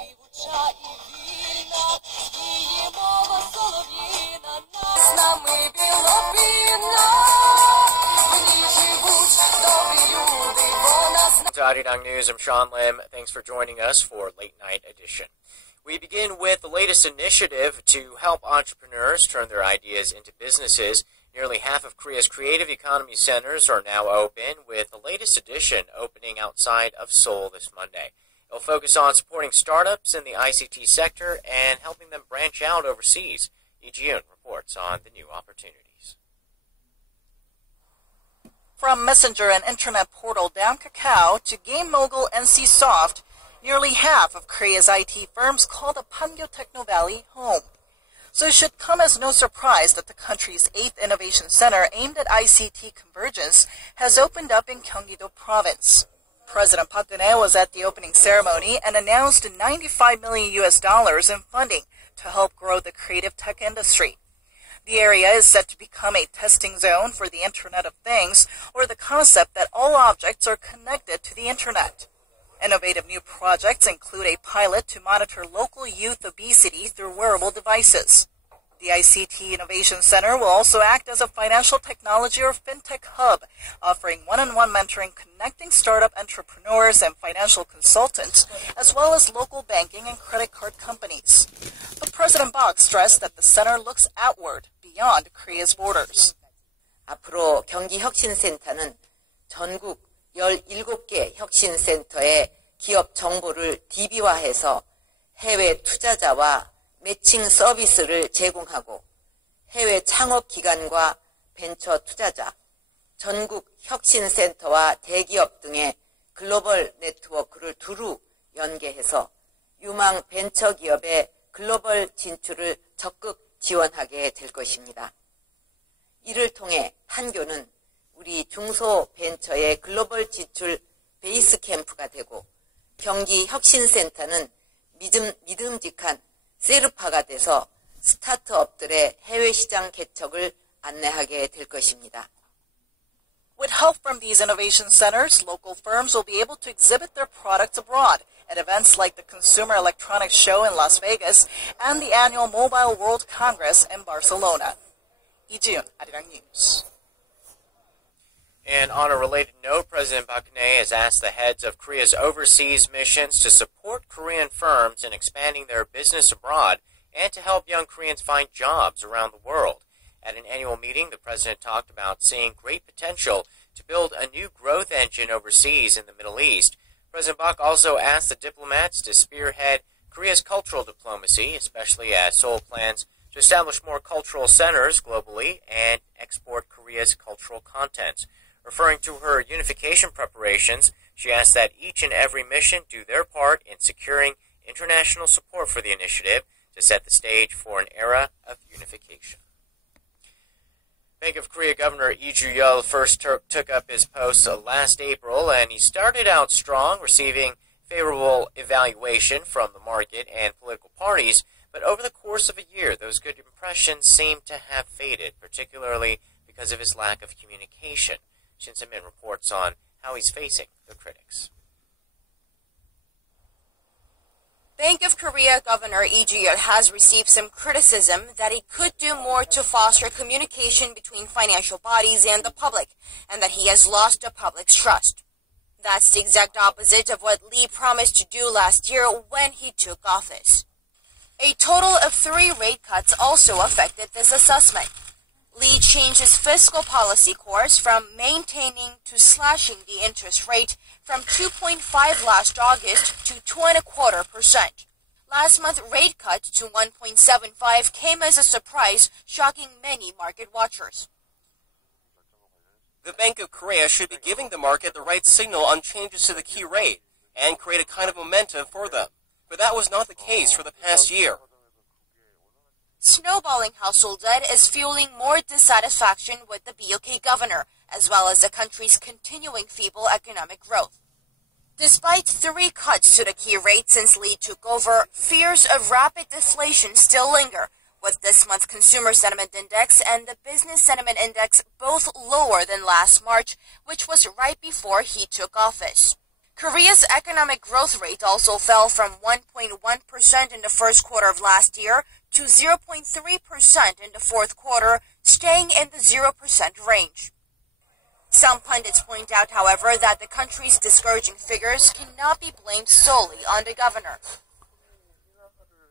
To Arirang News, I'm Sean Lim. Thanks for joining us for Late Night Edition. We begin with the latest initiative to help entrepreneurs turn their ideas into businesses. Nearly half of Korea's creative economy centers are now open, with the latest edition opening outside of Seoul this Monday. It'll focus on supporting startups in the ICT sector and helping them branch out overseas. Lee Ji-yoon reports on the new opportunities. From messenger and internet portal Down Kakao to game mogul NCSoft, nearly half of Korea's IT firms call the Pangyo Techno Valley home. So it should come as no surprise that the country's 8th innovation center aimed at ICT convergence has opened up in Gyeonggi-do province. President Park Geun-hye was at the opening ceremony and announced $95 million in funding to help grow the creative tech industry. The area is set to become a testing zone for the Internet of Things, or the concept that all objects are connected to the Internet. Innovative new projects include a pilot to monitor local youth obesity through wearable devices. The ICT Innovation Center will also act as a financial technology or fintech hub, offering one-on-one mentoring connecting startup entrepreneurs and financial consultants, as well as local banking and credit card companies. But President Park stressed that the center looks outward, beyond Korea's borders. 앞으로 경기혁신센터는 전국 17개 혁신센터의 기업 정보를 DB화해서 해외 투자자와 매칭 서비스를 제공하고 해외 창업기관과 벤처 투자자, 전국 혁신센터와 대기업 등의 글로벌 네트워크를 두루 연계해서 유망 벤처기업의 글로벌 진출을 적극 지원하게 될 것입니다. 이를 통해 판교는 우리 중소벤처의 글로벌 진출 베이스 캠프가 되고 경기 혁신센터는 믿음직한 세르파가 돼서 스타트업들의 해외 시장 개척을 안내하게 될 것입니다. With help from these innovation centers, local firms will be able to exhibit their products abroad at events like the Consumer Electronics Show in Las Vegas and the annual Mobile World Congress in Barcelona. Lee Ji-yoon, Arirang News. And on a related note, President Park Geun-hye has asked the heads of Korea's overseas missions to support Korean firms in expanding their business abroad and to help young Koreans find jobs around the world. At an annual meeting, the president talked about seeing great potential to build a new growth engine overseas in the Middle East. President Park also asked the diplomats to spearhead Korea's cultural diplomacy, especially as Seoul plans to establish more cultural centers globally and export Korea's cultural content. Referring to her unification preparations, she asked that each and every mission do their part in securing international support for the initiative to set the stage for an era of unification. Bank of Korea Governor Lee Ju-yeol first took up his post last April, and he started out strong, receiving favorable evaluation from the market and political parties. But over the course of a year, those good impressions seem to have faded, particularly because of his lack of communication. Shin Se-min reports on how he's facing the critics. Bank of Korea Governor Lee Ju-yeol has received some criticism that he could do more to foster communication between financial bodies and the public, and that he has lost the public's trust. That's the exact opposite of what Lee promised to do last year when he took office. A total of 3 rate cuts also affected this assessment. Lee changed his fiscal policy course from maintaining to slashing the interest rate from 2.5 last August to 2.25%. Last month's rate cut to 1.75 came as a surprise, shocking many market watchers. The Bank of Korea should be giving the market the right signal on changes to the key rate and create a kind of momentum for them. But that was not the case for the past year. Snowballing household debt is fueling more dissatisfaction with the BOK governor, as well as the country's continuing feeble economic growth. Despite 3 cuts to the key rate since Lee took over, fears of rapid deflation still linger, with this month's Consumer Sentiment Index and the Business Sentiment Index both lower than last March, which was right before he took office. Korea's economic growth rate also fell from 1.1% in the first quarter of last year to 0.3% in the fourth quarter, staying in the 0% range. Some pundits point out, however, that the country's discouraging figures cannot be blamed solely on the governor.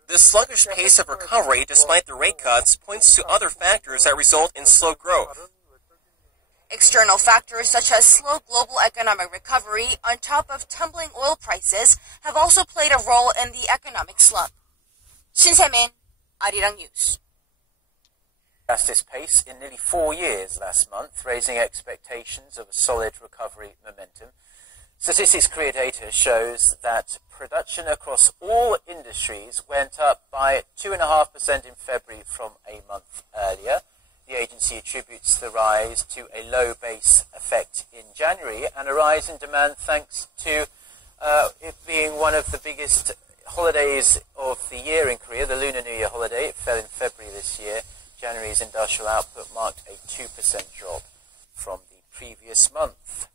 This sluggish pace of recovery, despite the rate cuts, points to other factors that result in slow growth. External factors such as slow global economic recovery on top of tumbling oil prices have also played a role in the economic slump. Shin Se-min, Arirang News. Fastest pace in nearly 4 years last month, raising expectations of a solid recovery momentum. Statistics Korea data shows that production across all industries went up by 2.5% in February from a month earlier. The agency attributes the rise to a low base effect in January and a rise in demand thanks to it being one of the biggest holidays of the year in Korea, the Lunar New Year holiday. It fell in February this year. January's industrial output marked a 2% drop from the previous month.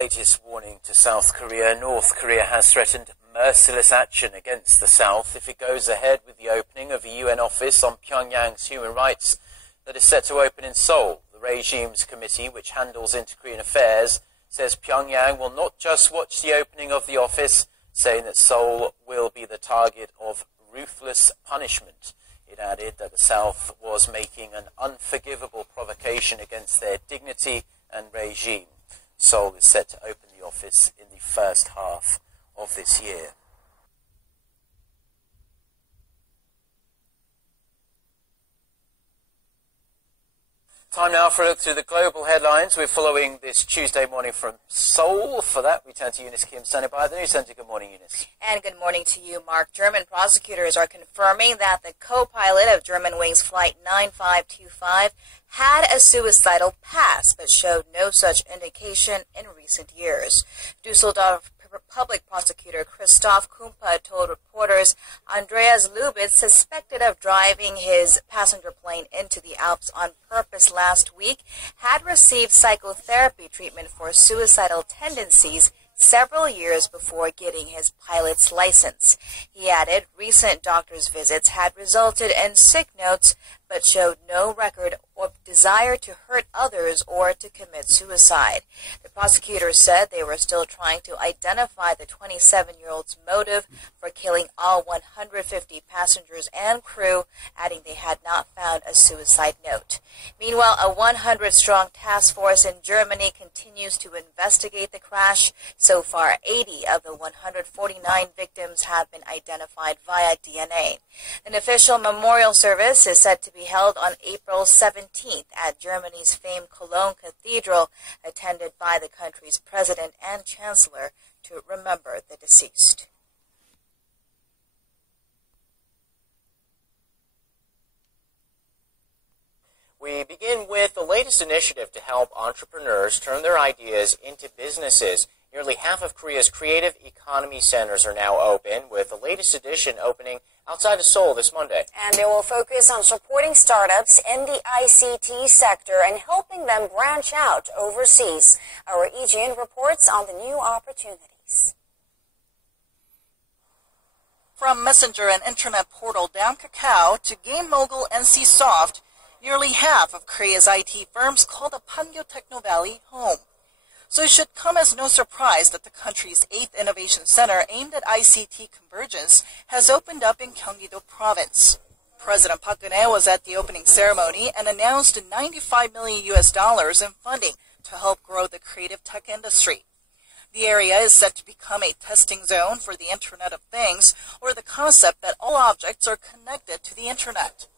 Latest warning to South Korea. North Korea has threatened merciless action against the South if it goes ahead with the opening of a UN office on Pyongyang's human rights that is set to open in Seoul. The regime's committee, which handles inter-Korean affairs, says Pyongyang will not just watch the opening of the office, saying that Seoul will be the target of ruthless punishment. It added that the South was making an unforgivable provocation against their dignity and regime. Seoul is set to open the office in the first half of this year. Time now for a look through the global headlines. We're following this Tuesday morning from Seoul. For that, we turn to Eunice Kim, standing by at the News Center. Good morning, Eunice. And good morning to you, Mark. German prosecutors are confirming that the co-pilot of Germanwings Flight 9525 had a suicidal past, but showed no such indication in recent years. Dusseldorf Public Prosecutor Christoph Kumpa told reporters Andreas Lubitz, suspected of driving his passenger plane into the Alps on purpose last week, had received psychotherapy treatment for suicidal tendencies several years before getting his pilot's license. He added recent doctor's visits had resulted in sick notes, but showed no record or desire to hurt others or to commit suicide. The prosecutors said they were still trying to identify the 27-year-old's motive for killing all 150 passengers and crew, adding they had not found a suicide note. Meanwhile, a 100-strong task force in Germany continues to investigate the crash. So far, 80 of the 149 victims have been identified via DNA. An official memorial service is set to be held on April 17th at Germany's famed Cologne Cathedral, attended by the country's president and chancellor to remember the deceased. We begin with the latest initiative to help entrepreneurs turn their ideas into businesses. Nearly half of Korea's creative economy centers are now open, with the latest edition opening outside of Seoul this Monday. And they will focus on supporting startups in the ICT sector and helping them branch out overseas. Our Ijin reports on the new opportunities. From messenger and internet portal Down Kakao to game mogul NCSoft, nearly half of Korea's IT firms call the Pangyo Techno Valley home. So it should come as no surprise that the country's 8th Innovation Center aimed at ICT convergence has opened up in Gyeonggi-do Province. President Park Geun-hye was at the opening ceremony and announced $95 million in funding to help grow the creative tech industry. The area is set to become a testing zone for the Internet of Things, or the concept that all objects are connected to the Internet.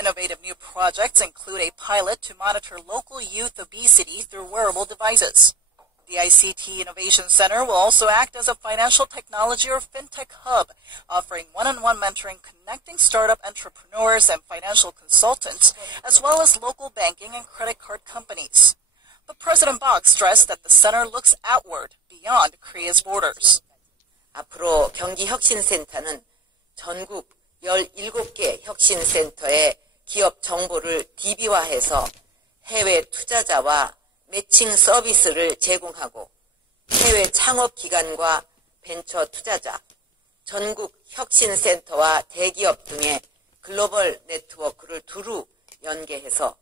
Innovative new projects include a pilot to monitor local youth obesity through wearable devices. The ICT Innovation Center will also act as a financial technology or fintech hub, offering one-on-one mentoring connecting startup entrepreneurs and financial consultants, as well as local banking and credit card companies. But President Park stressed that the center looks outward, beyond Korea's borders. 앞으로 경기혁신센터는 전국 17개 혁신센터의 기업 정보를 DB화해서 해외 투자자와 매칭 서비스를 제공하고 해외 창업기관과 벤처 투자자, 전국 혁신센터와 대기업 등의 글로벌 네트워크를 두루 연계해서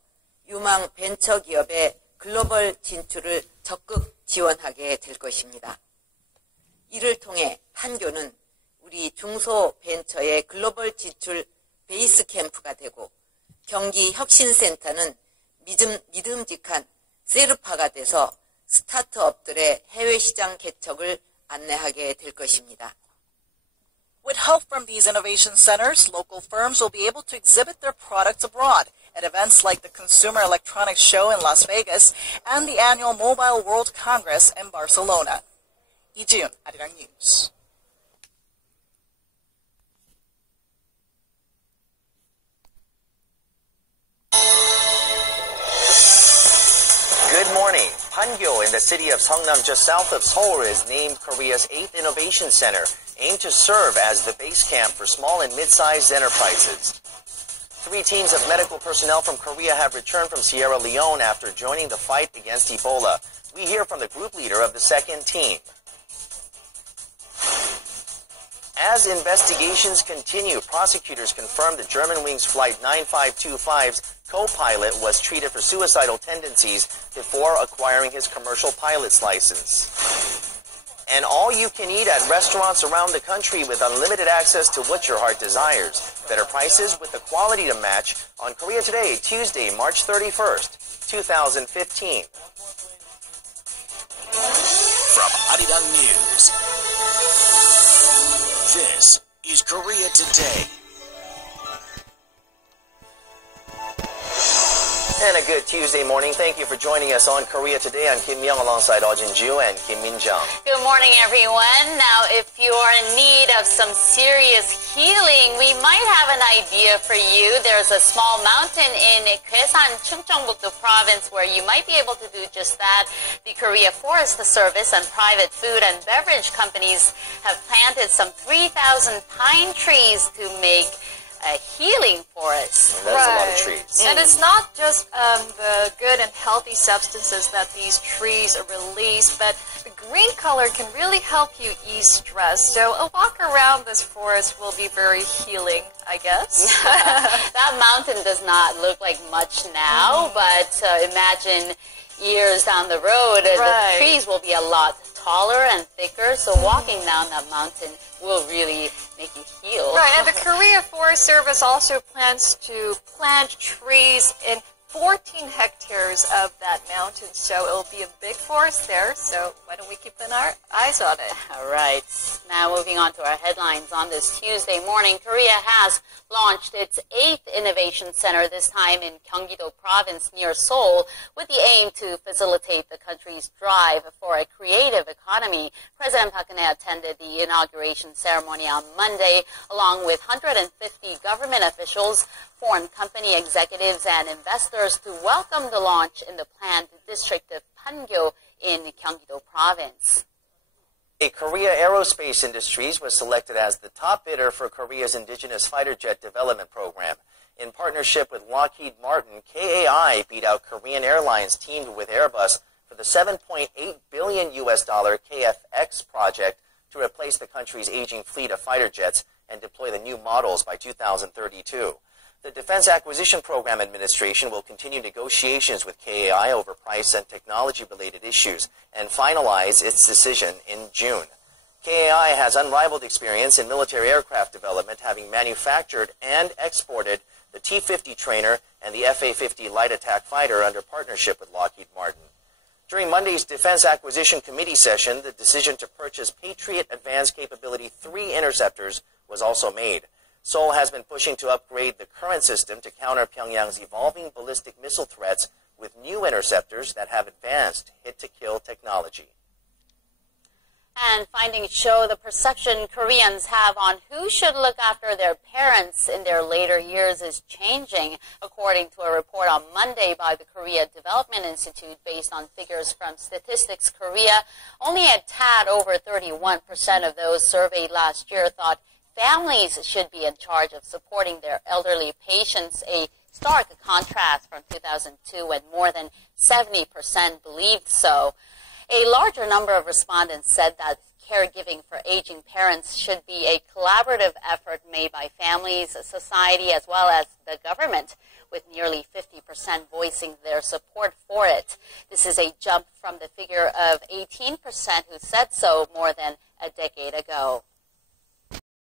유망 벤처기업의 글로벌 진출을 적극 지원하게 될 것입니다. 이를 통해 판교는 우리 중소벤처의 글로벌 진출 베이스 캠프가 되고 경기 혁신센터는 믿음직한 세르파가 돼서 스타트업들의 해외 시장 개척을 안내하게 될 것입니다. With help from these innovation centers, local firms will be able to exhibit their products abroad at events like the Consumer Electronics Show in Las Vegas and the annual Mobile World Congress in Barcelona. 이지윤, 아리랑 뉴스. Good morning. Pangyo in the city of Seongnam, just south of Seoul, is named Korea's 8th Innovation Center, aimed to serve as the base camp for small and mid-sized enterprises. 3 teams of medical personnel from Korea have returned from Sierra Leone after joining the fight against Ebola. We hear from the group leader of the second team. As investigations continue, prosecutors confirmed the Germanwings Flight 9525's co-pilot was treated for suicidal tendencies before acquiring his commercial pilot's license. And all-you-can-eat at restaurants around the country with unlimited access to what your heart desires. Better prices with the quality to match on Korea Today, Tuesday, March 31st, 2015. From Arirang News, this is Korea Today. And a good Tuesday morning. Thank you for joining us on Korea Today. I'm Kim Myung alongside Oh Jin-ju and Kim Min-jung. Good morning, everyone. Now, if you are in need of some serious healing, we might have an idea for you. There's a small mountain in Gwaesan, Chungcheongbuk-do province where you might be able to do just that. The Korea Forest Service and private food and beverage companies have planted some 3,000 pine trees to make a healing forest. That's a lot of trees. And it's not just the good and healthy substances that these trees release, but the green color can really help you ease stress. So a walk around this forest will be very healing, I guess. That mountain does not look like much now, but imagine years down the road, the trees will be a lot taller and thicker, so walking down that mountain will really make you heal. Right, and the Korea Forest Service also plans to plant trees in 14 hectares of that mountain, so it'll be a big forest there, so why don't we keep our eyes on it? All right. Now moving on to our headlines on this Tuesday morning. Korea has launched its 8th Innovation Center, this time in Gyeonggi-do province near Seoul, with the aim to facilitate the country's drive for a creative economy. President Park Geun-hye attended the inauguration ceremony on Monday, along with 150 government officials, foreign company executives, and investors to welcome the launch in the planned district of Pangyo in Gyeonggi-do province. Korea Aerospace Industries was selected as the top bidder for Korea's indigenous fighter jet development program. In partnership with Lockheed Martin, KAI beat out Korean Airlines teamed with Airbus for the $7.8 billion KFX project to replace the country's aging fleet of fighter jets and deploy the new models by 2032. The Defense Acquisition Program Administration will continue negotiations with KAI over price and technology-related issues and finalize its decision in June. KAI has unrivaled experience in military aircraft development, having manufactured and exported the T-50 trainer and the FA-50 light attack fighter under partnership with Lockheed Martin. During Monday's Defense Acquisition Committee session, the decision to purchase Patriot Advanced Capability 3 interceptors was also made. Seoul has been pushing to upgrade the current system to counter Pyongyang's evolving ballistic missile threats with new interceptors that have advanced hit-to-kill technology. And findings show the perception Koreans have on who should look after their parents in their later years is changing, according to a report on Monday by the Korea Development Institute based on figures from Statistics Korea. Only a tad over 31% of those surveyed last year thought families should be in charge of supporting their elderly patients. A stark contrast from 2002 when more than 70% believed so. A larger number of respondents said that caregiving for aging parents should be a collaborative effort made by families, society, as well as the government, with nearly 50% voicing their support for it. This is a jump from the figure of 18% who said so more than a decade ago.